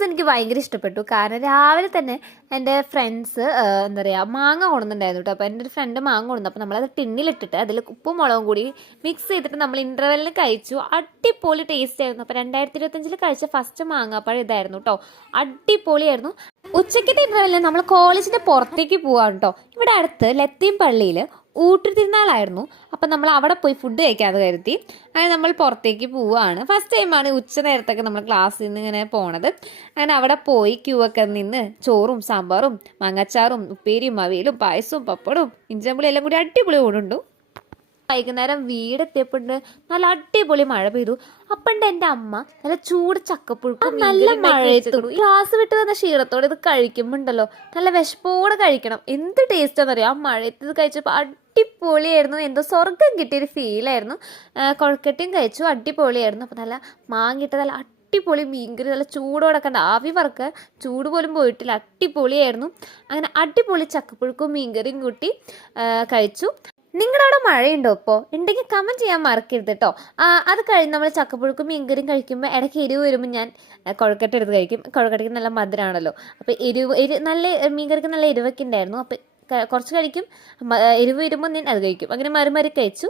ദിവസം എനിക്ക് ഭയങ്കര ഇഷ്ടപ്പെട്ടു. കാരണം രാവിലെ തന്നെ എൻ്റെ ഫ്രണ്ട്സ് എന്താ പറയുക മാങ്ങ കൊണ്ടുവന്നിട്ടുണ്ടായിരുന്നു കേട്ടോ. അപ്പോൾ എൻ്റെ ഒരു ഫ്രണ്ട് മാങ്ങ കൊണ്ടുവന്നു. അപ്പോൾ നമ്മളത് ടിന്നിലിട്ടിട്ട് അതിൽ ഉപ്പും മുളകും കൂടി മിക്സ് ചെയ്തിട്ട് നമ്മൾ ഇൻ്റർവെല്ലിന് കഴിച്ചു. അടിപൊളി ടേസ്റ്റ് ആയിരുന്നു. അപ്പോൾ 2025 കഴിച്ച ഫസ്റ്റ് മാങ്ങാപ്പഴം ഇതായിരുന്നു കേട്ടോ. അടിപൊളിയായിരുന്നു. ഉച്ചയ്ക്കത്തെ ഇൻ്റർവെല്ലിന് നമ്മൾ കോളേജിൻ്റെ പുറത്തേക്ക് പോവാണ് കേട്ടോ. ഇവിടെ അടുത്ത് ലത്തീം പള്ളിയിൽ ഊട്ടുതിരുന്നാളായിരുന്നു. അപ്പം നമ്മൾ അവിടെ പോയി ഫുഡ് കഴിക്കാതെ കരുതി. അങ്ങനെ നമ്മൾ പുറത്തേക്ക് പോവുകയാണ്. ഫസ്റ്റ് ടൈമാണ് ഉച്ച നേരത്തൊക്കെ നമ്മൾ ക്ലാസ്സിൽ നിന്ന് ഇങ്ങനെ പോണത്. അങ്ങനെ അവിടെ പോയി ക്യൂ ഒക്കെ നിന്ന് ചോറും സാമ്പാറും മാങ്ങാച്ചാറും ഉപ്പേരിയും അവിയലും പായസവും പപ്പടവും ഇഞ്ചമ്പുളി എല്ലാം കൂടി അടിപൊളി ഓടുണ്ടു. വൈകുന്നേരം വീടെത്തിയപ്പോണ്ട് നല്ല അടിപൊളി മഴ പെയ്തു. അപ്പണ്ട് എൻ്റെ അമ്മ നല്ല ചൂട് ചക്കപ്പുഴുക്കും നല്ല മഴ ക്ലാസ് വിട്ട് വന്ന ക്ഷീണത്തോടെ ഇത് കഴിക്കുമ്പോണ്ടല്ലോ നല്ല വിശപ്പോടെ കഴിക്കണം. എന്ത് ടേസ്റ്റാണെന്നറിയാം. ആ മഴയത്ത് ഇത് കഴിച്ചപ്പോൾ അടിപൊളിയായിരുന്നു. എന്തോ സ്വർഗം കിട്ടിയൊരു ഫീലായിരുന്നു. കൊഴക്കട്ടയും കഴിച്ചു, അടിപൊളിയായിരുന്നു. അപ്പോൾ നല്ല മാങ്ങിയിട്ട് നല്ല അടിപൊളി മീൻകറി നല്ല ചൂടോടെ കണ്ട ആവി വറക്കുക, ചൂട് പോലും പോയിട്ടില്ല, അടിപൊളിയായിരുന്നു. അങ്ങനെ അടിപൊളി ചക്കപ്പുഴുക്കും മീൻകറിയും കൂട്ടി കഴിച്ചു. നിങ്ങളുടെ അവിടെ മഴയുണ്ടോ? ഇപ്പോൾ ഉണ്ടെങ്കിൽ കമൻറ്റ് ചെയ്യാൻ മറക്കരുത് കേട്ടോ. അത് കഴിഞ്ഞ് നമ്മൾ ചക്കപ്പുഴുക്കും മീൻകറിയും കഴിക്കുമ്പോൾ ഇടയ്ക്ക് എരിവ് വരുമ്പോൾ ഞാൻ കൊഴക്കട്ട എടുത്ത് കഴിക്കും. കൊഴക്കട്ടയ്ക്ക് നല്ല മധുരമാണല്ലോ. അപ്പോൾ നല്ല മീൻകറിക്ക് നല്ല എരിവൊക്കെ ഉണ്ടായിരുന്നു. അപ്പോൾ കുറച്ച് കഴിക്കും, എരിവ് വരുമ്പോൾ ഞാൻ അത് കഴിക്കും. അങ്ങനെ മാറി മാറി കഴിച്ചു.